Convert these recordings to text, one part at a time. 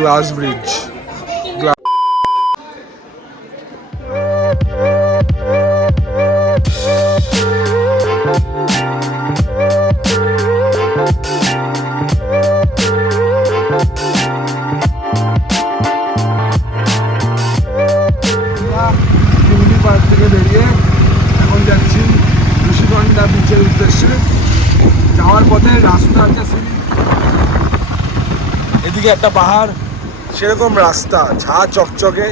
Glass bridge. Park থেকে বেরিয়ে এখন যাচ্ছি ঋষিকন্যা বিচের উদ্দেশ্যে। যাওয়ার পথে রাস্তাটা এদিকে একটা পাহাড়, সেরকম রাস্তা ঝা চকচকে।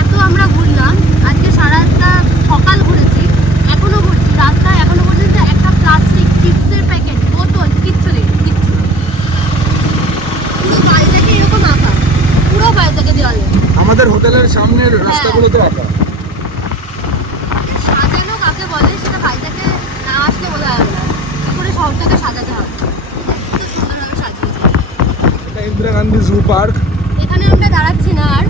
এত আমরা ঘুরলাম আজকে, সারাটা সকাল ঘুরেছি, এখনো ঘুরছি রাস্তায়, এখনো পর্যন্ত একটা প্লাস্টিক চিপসের প্যাকেট, বোতল, কিচ্ছু নেই, কিচ্ছু। পুরো বাইরে এরকম আঁকা, পুরো বাইরে দেওয়ালে। আমাদের হোটেলের সামনের রাস্তাগুলোতে আঁকা। সাজানো কাকে বলে সেটা বাইরেকে না আসলে বোঝা যাবে না। পুরো শহরটাকে সাজাতে হবে, সুন্দরভাবে সাজিয়েছে। এটা ইন্দিরা গান্ধী জু পার্ক। এখানে আমরা দাঁড়াচ্ছি না আর,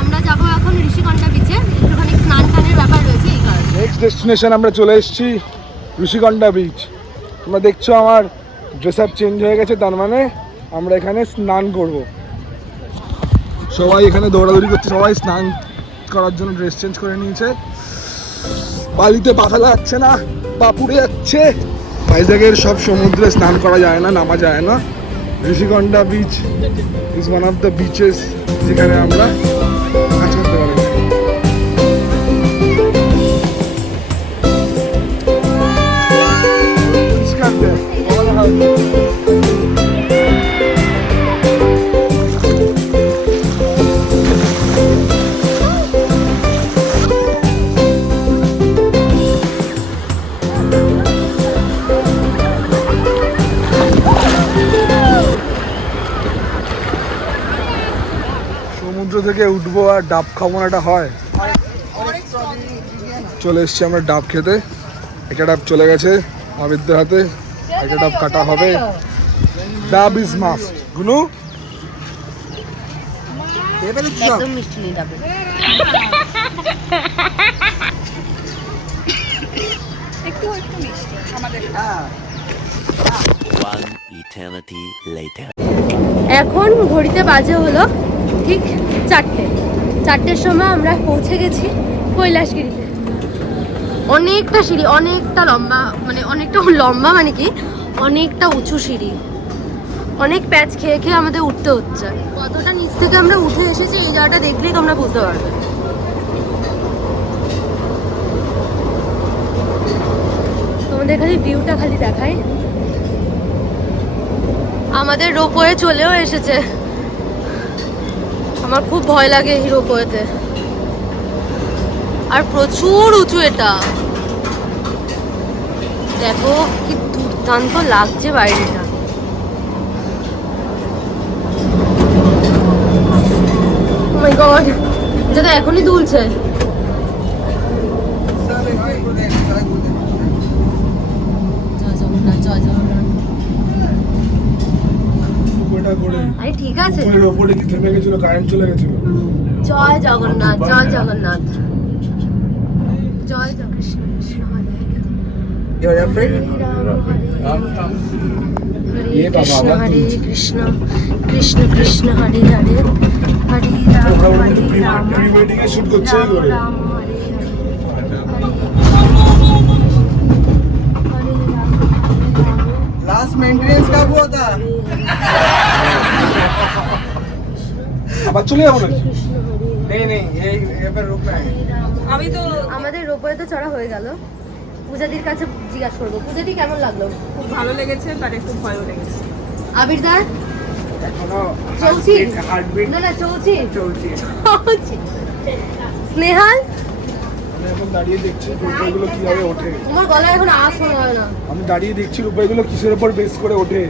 আমরা যাবো এখন ঋষিকন্যা বিচে, একটুখানি স্নান টানের ব্যাপার রয়েছে এই কারণে। নেক্সট ডেস্টিনেশন আমরা চলে এসেছি ঋষিকন্যা বিচ। তোমরা দেখছো আমার ড্রেস আপ চেঞ্জ হয়ে গেছে, তার মানে আমরা এখানে স্নান করব। সবাই এখানে দৌড়াদৌড়ি করছে, সবাই স্নান করার জন্য ড্রেস চেঞ্জ করে নিয়েছে। বালিতে পা ফেলা যাচ্ছে না, পা পুড়ে যাচ্ছে। ভাইজ্যাগের সব সমুদ্রে স্নান করা যায় না, নামা যায় না। Rishikanya beach is one of the beaches যেখানে আমরা কাজ করতে পারি। সমুদ্র থেকে উঠবো আর ডাব খাবো না, এটা হয়? চলে এসছি আমরা ডাব খেতে। একটা ডাব চলে গেছে আবিরদের হাতে, একটা ডাব কাটা হবে। ডাব ইজ মাস্ট। গুনু একদম মিষ্টি নেই ডাবে। একটু মিষ্টি আমাদের। এখন ঘড়িতে বাজে হলো ঠিক 4টের সময় আমরা পৌঁছে গেছি কৈলাসগিরিতে। অনেকটা সিঁড়ি, অনেকটা লম্বা, মানে অনেকটা লম্বা মানে কি অনেকটা উঁচু সিঁড়ি, অনেক প্যাচ খেয়ে খেয়ে আমাদের উঠতে হচ্ছে। কতটা নিচ থেকে আমরা উঠে এসেছি এই জায়গাটা দেখলেই তোমরা বুঝতে পারবে। তোমাদের খালি ভিউটা খালি দেখাই। আমাদের রোপওয়ে চলেও এসেছে। আমার খুব ভয় লাগে এই রোপওয়েতে, আর প্রচুর উঁচু এটা। দেখো কি দুর্দান্ত লাগছে বাইরেটা। ও মাই গড, এটা তো এখনই দুলছে। আরে ঠিক আছে, উপরে কি থেমে গেছিল, কারেন্ট চলে গেছিল। জয় জগন্নাথ, জয় জগন্নাথ, জয় কৃষ্ণ কৃষ্ণ হরে কৃষ্ণ হরে কৃষ্ণ কৃষ্ণ কৃষ্ণ হরে হরে হরে রাম হরে রাম রাম রাম হরে लास्ट मेंटेनेंस कब हुआ था? আবার চলে যাবো নাকি? नहीं ये पर रुकना है। আমি তো আমাদের রোপওয়ে তো চড়া হয়ে গেল। পূজাদির কাছে জিজ্ঞাসা করবো, পূজাদি কেমন লাগলো? খুব ভালো লেগেছে, বাট খুব ভয়ও লেগেছে। আবিরদার এখনো চলছি হার্টবিট না চলছি। স্নেহাল আমি এখন দাঁড়িয়ে দেখছি রূপাইগুলো কিভাবে ওঠে। তোমার গলায় এখন আওয়াজ শোনা হয় না। আমি দাঁড়িয়ে দেখছি রূপাইগুলো কিসের উপর বেস করে ওঠে।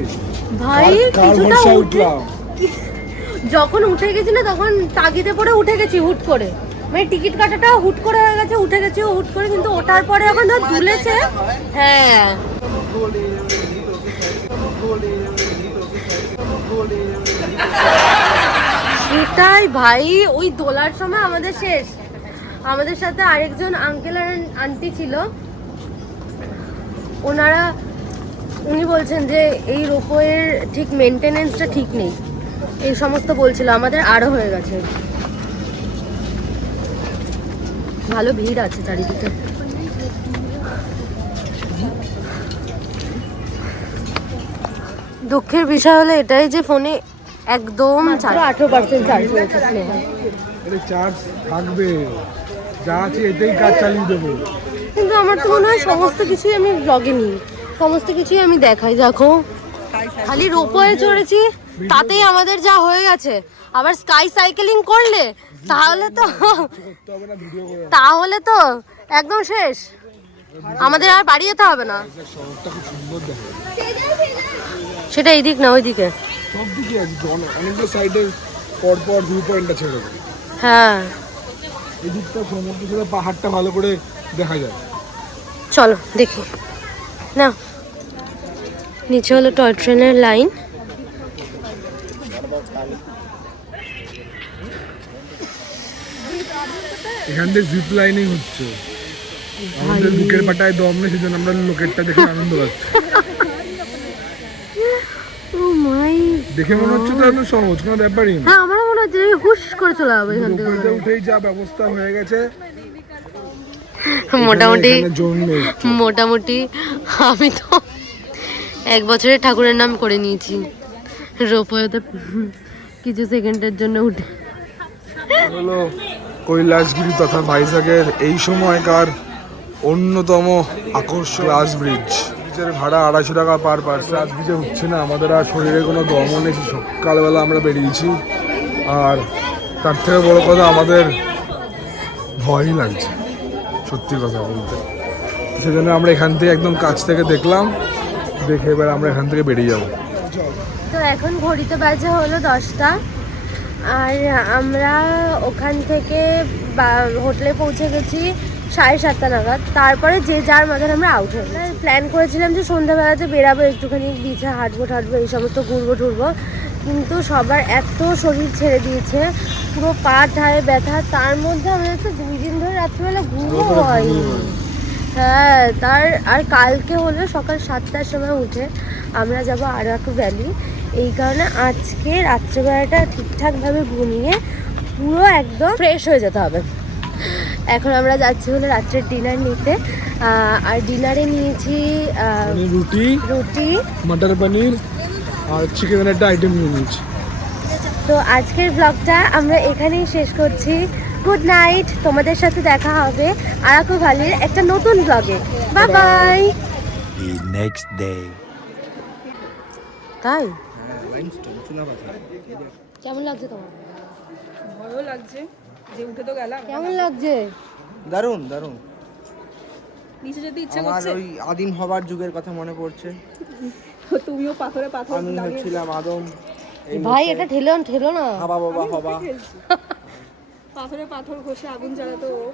ভাই কার কিছুটা ভরসায় উঠে, উঠলাম? যখন উঠে গেছি না তখন তাগিদে পরে উঠে গেছি হুট করে, মানে টিকিট কাটাটা হুট করে হয়ে গেছে, উঠে গেছি হুট করে, কিন্তু ওঠার পরে এখন ধর দুলেছে। হ্যাঁ সেটাই ভাই, ওই দোলার সময় আমাদের শেষ। আমাদের সাথে আরেকজন আঙ্কেল আর আন্টি ছিল, উনি বলছেন যে এই রোপওয়ের ঠিক মেনটেনেন্সটা ঠিক নেই, এই সমস্ত বলছিল। আমাদের আরও হয়ে গেছে। ভালো ভিড় আছে চারিদিকে। দুঃখের বিষয় হলো এটাই যে ফোনে একদম 18% চার্জ হয়েছে। আরে চার্জ থাকবে, যা আছে এতেই কাজ চালিয়ে দেবো। কিন্তু আমার তো মনে হয় সমস্ত কিছুই আমি ব্লগে নিই, সমস্ত কিছুই আমি দেখাই। দেখো খালি রোপওয়ে চড়েছি তাতেই আমাদের যা হয়ে গেছে। আবার স্কাই সাইকেলিং করলে তাহলে তো একদম শেষ, আমাদের আর বাড়ি যেতে হবে না। শহরটা খুব সুন্দর দেখো, সেটা এই দিক না ওই দিকে, সব দিকে আছে অনেকগুলো সাইডের পরপর ভিউ পয়েন্টটা ছেড়ে দেবে। হ্যাঁ এই দিকটা সমুদ্র থেকে পাহাড়টা ভালো করে দেখা যায়। চলো দেখি না। নিচে হলো টয় ট্রেনের লাইন। এখান থেকে জিপ লাইনিং হচ্ছে, আমাদের বুকের পাটায় দম নেই, সেজন্য আমরা লোকেরটা দেখে আনন্দ পাচ্ছি। ও মাই, দেখে মনে হচ্ছে তো একদম সহজ, কোনো ব্যাপারই না। হ্যাঁ আমারও মনে হচ্ছে হুশ করে চলে যাবো এখান থেকে। রোপওয়েতে উঠেই যা ব্যবস্থা হয়ে গেছে, মোটামুটি এখানে জোন নেই। মোটামুটি আমি তো 1 বছরের ঠাকুরের নাম করে নিয়েছি রোপওয়েতে কিছু সেকেন্ডের জন্য উঠে। হলো কৈলাসগিরি তথা ভাইজাগের এই সময়কার অন্যতম আকর্ষণ গ্লাস ব্রিজ। ব্রিজের ভাড়া 250 টাকা পার পার্সন। গ্লাস ব্রিজে উঠছে না, আমাদের আর শরীরে কোনো দমও নেই। সকালবেলা আমরা বেরিয়েছি, আর তার থেকে বড় কথা আমাদের ভয়ই লাগছে সত্যি কথা বলতে। সেজন্য আমরা এখান থেকে একদম কাছ থেকে দেখলাম, দেখে এবার আমরা এখান থেকে বেরিয়ে যাবো। তো এখন ঘড়িতে বাজে হলো 10টা, আর আমরা ওখান থেকে হোটেলে পৌঁছে গেছি 7:30 নাগাদ। তারপরে যে যার মাঝে আমরা আউট হয়ে গেছি। প্ল্যান করেছিলাম যে সন্ধ্যাবেলাতে বেরাবো, একটুখানি বিচে হাঁটবো এই সমস্ত ঘুরবো টুরবো, কিন্তু সবার এত শরীর ছেড়ে দিয়েছে, পুরো পা ঠায় ব্যথা। তার মধ্যে আমাদের তো 2 দিন ধরে রাত্রিবেলা ঘুমও হয়নি। হ্যাঁ, আর কালকে হলো সকাল 7টার সময় উঠে আমরা যাব আরাকু ভ্যালি। এই কারণে আজকে রাত্রেবেলাটা ঠিকঠাকভাবে ঘুমিয়ে পুরো একদম ফ্রেশ হয়ে যেতে হবে। এখন আমরা যাচ্ছি হলো রাত্রের ডিনার নিতে, আর ডিনারে নিয়েছি রুটি, মটর পনির আর চিকেনের একটা আইটেম নিয়ে নিয়েছি। তো আজকের ব্লগটা আমরা এখানেই শেষ করছি। গুড নাইট, তোমাদের সাথে দেখা হবে আরাকু ভ্যালির একটা নতুন ব্লগে। Bye bye. The next day. তাই কেমন লাগছে তোমার? ভয়ও লাগছে যে উঠে তো গেলাম। কেমন লাগছে? দারুণ দারুণ। নিচে যেতে ইচ্ছে আমার করছে। ওই আদিম হবার যুগের কথা মনে পড়ছে। তুমিও পাথরে পাথর আমি হচ্ছিলাম আদম, ভাই এটা ঠেলো না। হাবা বাবা হবা। পাথরে পাথর ঘষে আগুন জ্বালাতো ও।